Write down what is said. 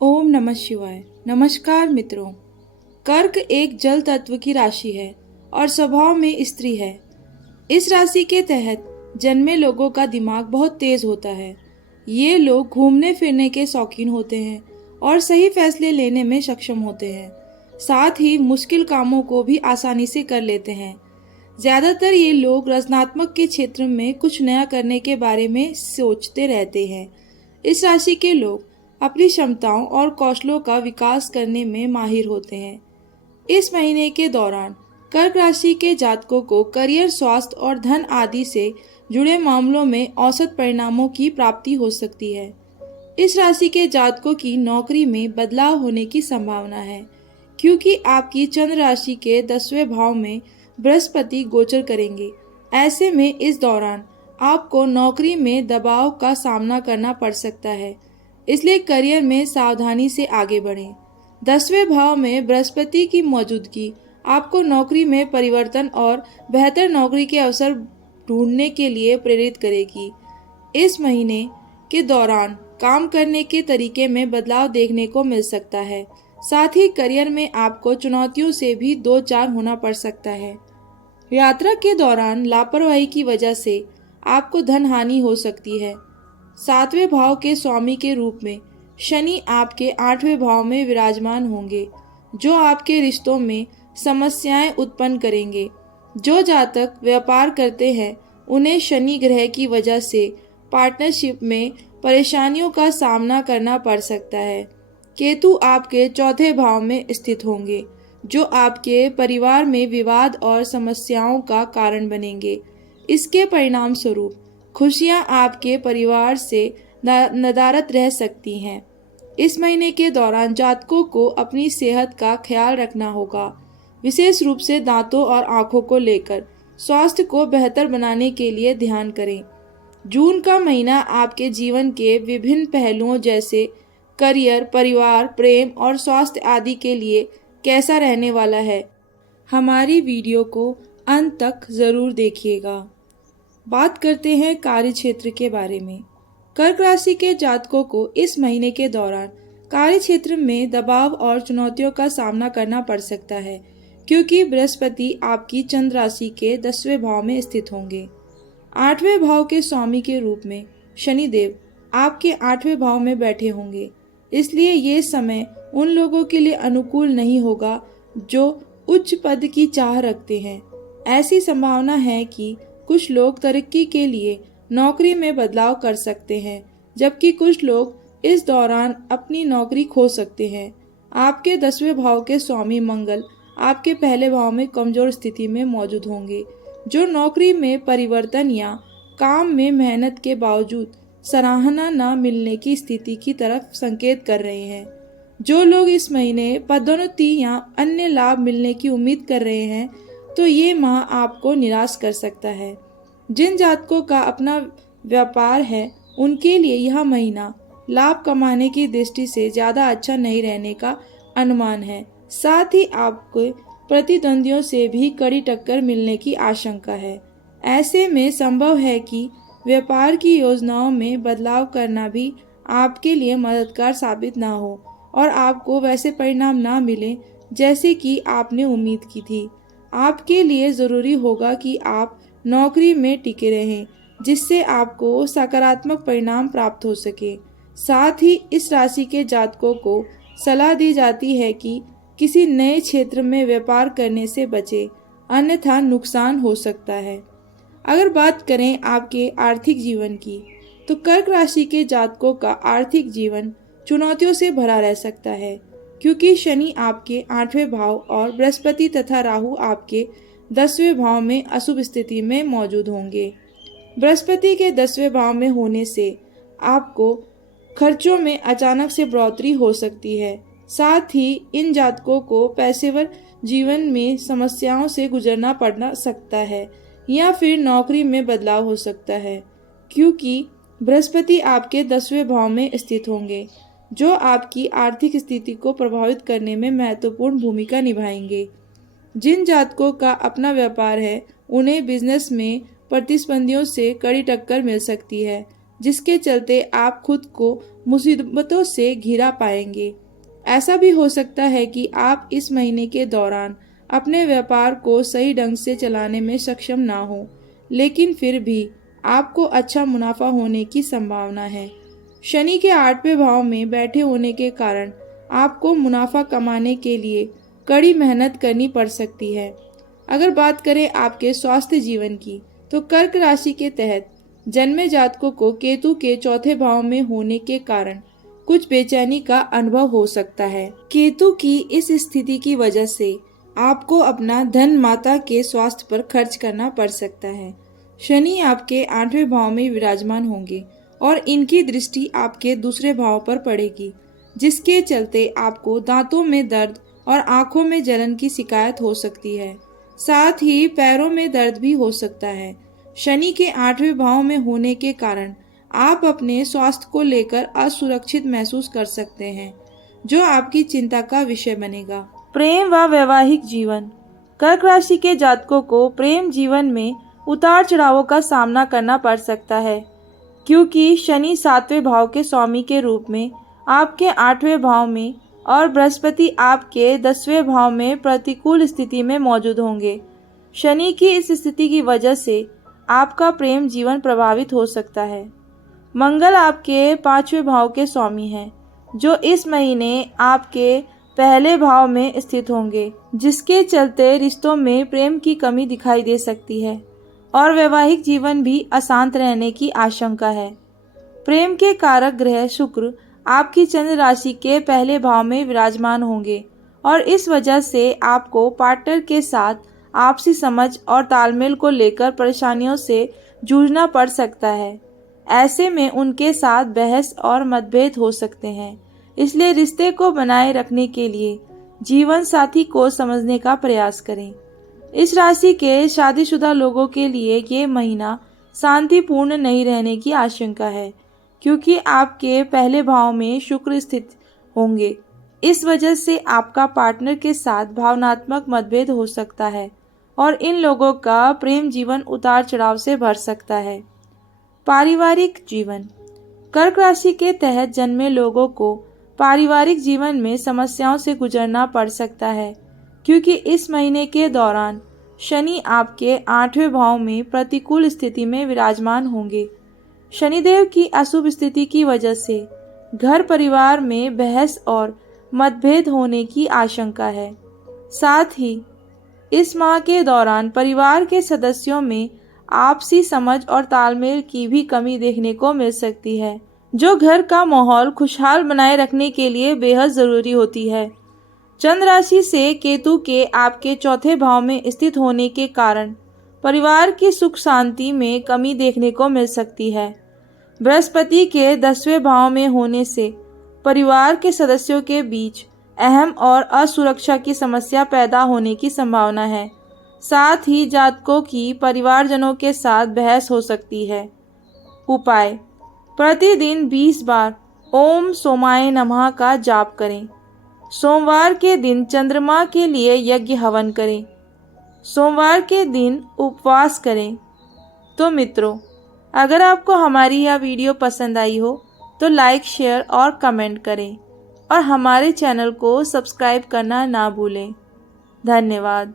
ओम नमः शिवाय। नमस्कार मित्रों। कर्क एक जल तत्व की राशि है और स्वभाव में स्त्री है। इस राशि के तहत जन्मे लोगों का दिमाग बहुत तेज होता है। ये लोग घूमने फिरने के शौकीन होते हैं और सही फैसले लेने में सक्षम होते हैं। साथ ही मुश्किल कामों को भी आसानी से कर लेते हैं। ज्यादातर ये लोग रचनात्मक के क्षेत्र में कुछ नया करने के बारे में सोचते रहते हैं। इस राशि के लोग अपनी क्षमताओं और कौशलों का विकास करने में माहिर होते हैं। इस महीने के दौरान कर्क राशि के जातकों को करियर, स्वास्थ्य और धन आदि से जुड़े मामलों में औसत परिणामों की प्राप्ति हो सकती है। इस राशि के जातकों की नौकरी में बदलाव होने की संभावना है, क्योंकि आपकी चंद्र राशि के 10वें भाव में बृहस्पति गोचर करेंगे। ऐसे में इस दौरान आपको नौकरी में दबाव का सामना करना पड़ सकता है, इसलिए करियर में सावधानी से आगे बढ़ें। 10वें भाव में बृहस्पति की मौजूदगी आपको नौकरी में परिवर्तन और बेहतर नौकरी के अवसर ढूंढने के लिए प्रेरित करेगी। इस महीने के दौरान काम करने के तरीके में बदलाव देखने को मिल सकता है। साथ ही करियर में आपको चुनौतियों से भी दो चार होना पड़ सकता है। यात्रा के दौरान लापरवाही की वजह से आपको धन हानि हो सकती है। 7वें भाव के स्वामी के रूप में शनि आपके 8वें भाव में विराजमान होंगे, जो आपके रिश्तों में समस्याएं उत्पन्न करेंगे। जो जातक व्यापार करते हैं उन्हें शनि ग्रह की वजह से पार्टनरशिप में परेशानियों का सामना करना पड़ सकता है। केतु आपके 4थे भाव में स्थित होंगे, जो आपके परिवार में विवाद और समस्याओं का कारण बनेंगे। इसके परिणाम स्वरूप खुशियां आपके परिवार से नदारद रह सकती हैं। इस महीने के दौरान जातकों को अपनी सेहत का ख्याल रखना होगा, विशेष रूप से दांतों और आंखों को लेकर। स्वास्थ्य को बेहतर बनाने के लिए ध्यान करें। जून का महीना आपके जीवन के विभिन्न पहलुओं जैसे करियर, परिवार, प्रेम और स्वास्थ्य आदि के लिए कैसा रहने वाला है। हमारी वीडियो को अंत तक जरूर देखिएगा। बात करते हैं कार्य क्षेत्र के बारे में। कर्क राशि के जातकों को इस महीने के दौरान कार्य क्षेत्र में दबाव और चुनौतियों का सामना करना पड़ सकता है, क्योंकि बृहस्पति आपकी चंद्र राशि के 10वें भाव में स्थित होंगे। 8वें भाव के स्वामी के रूप में शनिदेव आपके 8वें भाव में बैठे होंगे, इसलिए ये समय उन लोगों के लिए अनुकूल नहीं होगा जो उच्च पद की चाह रखते हैं। ऐसी संभावना है कि कुछ लोग तरक्की के लिए नौकरी में बदलाव कर सकते हैं, जबकि कुछ लोग इस दौरान अपनी नौकरी खो सकते हैं। आपके 10वें भाव के स्वामी मंगल आपके पहले भाव में कमजोर स्थिति में मौजूद होंगे, जो नौकरी में परिवर्तन या काम में मेहनत के बावजूद सराहना न मिलने की स्थिति की तरफ संकेत कर रहे हैं। जो लोग इस महीने पदोन्नति या अन्य लाभ मिलने की उम्मीद कर रहे हैं, तो ये माह आपको निराश कर सकता है। जिन जातकों का अपना व्यापार है उनके लिए यह महीना लाभ कमाने की दृष्टि से ज़्यादा अच्छा नहीं रहने का अनुमान है। साथ ही आपको प्रतिद्वंदियों से भी कड़ी टक्कर मिलने की आशंका है। ऐसे में संभव है कि व्यापार की योजनाओं में बदलाव करना भी आपके लिए मददगार साबित ना हो और आपको वैसे परिणाम ना मिले जैसे कि आपने उम्मीद की थी। आपके लिए ज़रूरी होगा कि आप नौकरी में टिके रहें, जिससे आपको सकारात्मक परिणाम प्राप्त हो सके। साथ ही इस राशि के जातकों को सलाह दी जाती है कि किसी नए क्षेत्र में व्यापार करने से बचें, अन्यथा नुकसान हो सकता है। अगर बात करें आपके आर्थिक जीवन की, तो कर्क राशि के जातकों का आर्थिक जीवन चुनौतियों से भरा रह सकता है, क्योंकि शनि आपके 8वें भाव और बृहस्पति तथा राहु आपके 10वें भाव में अशुभ स्थिति में मौजूद होंगे। बृहस्पति के 10वें भाव में होने से आपको खर्चों में अचानक से बढ़ोतरी हो सकती है। साथ ही इन जातकों को पेशेवर जीवन में समस्याओं से गुजरना पड़ सकता है या फिर नौकरी में बदलाव हो सकता है, क्योंकि बृहस्पति आपके 10वें भाव में स्थित होंगे, जो आपकी आर्थिक स्थिति को प्रभावित करने में महत्वपूर्ण भूमिका निभाएंगे। जिन जातकों का अपना व्यापार है उन्हें बिजनेस में प्रतिस्पर्धियों से कड़ी टक्कर मिल सकती है, जिसके चलते आप खुद को मुसीबतों से घिरा पाएंगे। ऐसा भी हो सकता है कि आप इस महीने के दौरान अपने व्यापार को सही ढंग से चलाने में सक्षम ना हो, लेकिन फिर भी आपको अच्छा मुनाफा होने की संभावना है। शनि के 8वें भाव में बैठे होने के कारण आपको मुनाफा कमाने के लिए कड़ी मेहनत करनी पड़ सकती है। अगर बात करें आपके स्वास्थ्य जीवन की, तो कर्क राशि के तहत जन्मे जातकों को केतु के 4थे भाव में होने के कारण कुछ बेचैनी का अनुभव हो सकता है। केतु की इस स्थिति की वजह से आपको अपना धन माता के स्वास्थ्य पर खर्च करना पड़ सकता है। शनि आपके 8वें भाव में विराजमान होंगे और इनकी दृष्टि आपके दूसरे भाव पर पड़ेगी, जिसके चलते आपको दांतों में दर्द और आंखों में जलन की शिकायत हो सकती है। साथ ही पैरों में दर्द भी हो सकता है। शनि के 8वें भाव में होने के कारण आप अपने स्वास्थ्य को लेकर असुरक्षित महसूस कर सकते हैं, जो आपकी चिंता का विषय बनेगा। प्रेम व वैवाहिक जीवन। कर्क राशि के जातकों को प्रेम जीवन में उतार चढ़ावों का सामना करना पड़ सकता है, क्योंकि शनि 7वें भाव के स्वामी के रूप में आपके 8वें भाव में और बृहस्पति आपके 10वें भाव में प्रतिकूल स्थिति में मौजूद होंगे। शनि की इस स्थिति की वजह से आपका प्रेम जीवन प्रभावित हो सकता है। मंगल आपके 5वें भाव के स्वामी हैं, जो इस महीने आपके पहले भाव में स्थित होंगे, जिसके चलते रिश्तों में प्रेम की कमी दिखाई दे सकती है और वैवाहिक जीवन भी अशांत रहने की आशंका है। प्रेम के कारक ग्रह शुक्र आपकी चंद्र राशि के पहले भाव में विराजमान होंगे और इस वजह से आपको पार्टनर के साथ आपसी समझ और तालमेल को लेकर परेशानियों से जूझना पड़ सकता है। ऐसे में उनके साथ बहस और मतभेद हो सकते हैं, इसलिए रिश्ते को बनाए रखने के लिए जीवन साथी को समझने का प्रयास करें। इस राशि के शादीशुदा लोगों के लिए ये महीना शांतिपूर्ण नहीं रहने की आशंका है, क्योंकि आपके पहले भाव में शुक्र स्थित होंगे। इस वजह से आपका पार्टनर के साथ भावनात्मक मतभेद हो सकता है और इन लोगों का प्रेम जीवन उतार चढ़ाव से भर सकता है। पारिवारिक जीवन। कर्क राशि के तहत जन्मे लोगों को पारिवारिक जीवन में समस्याओं से गुजरना पड़ सकता है, क्योंकि इस महीने के दौरान शनि आपके 8वें भाव में प्रतिकूल स्थिति में विराजमान होंगे। शनिदेव की अशुभ स्थिति की वजह से घर परिवार में बहस और मतभेद होने की आशंका है। साथ ही इस माह के दौरान परिवार के सदस्यों में आपसी समझ और तालमेल की भी कमी देखने को मिल सकती है, जो घर का माहौल खुशहाल बनाए रखने के लिए बेहद जरूरी होती है। चंद्र राशि से केतु के आपके 4थे भाव में स्थित होने के कारण परिवार की सुख शांति में कमी देखने को मिल सकती है। बृहस्पति के 10वें भाव में होने से परिवार के सदस्यों के बीच अहम और असुरक्षा की समस्या पैदा होने की संभावना है। साथ ही जातकों की परिवारजनों के साथ बहस हो सकती है। उपाय: प्रतिदिन 20 बार ओम सोमाय नमः का जाप करें। सोमवार के दिन चंद्रमा के लिए यज्ञ हवन करें। सोमवार के दिन उपवास करें। तो मित्रों, अगर आपको हमारी यह वीडियो पसंद आई हो तो लाइक, शेयर और कमेंट करें और हमारे चैनल को सब्सक्राइब करना ना भूलें। धन्यवाद।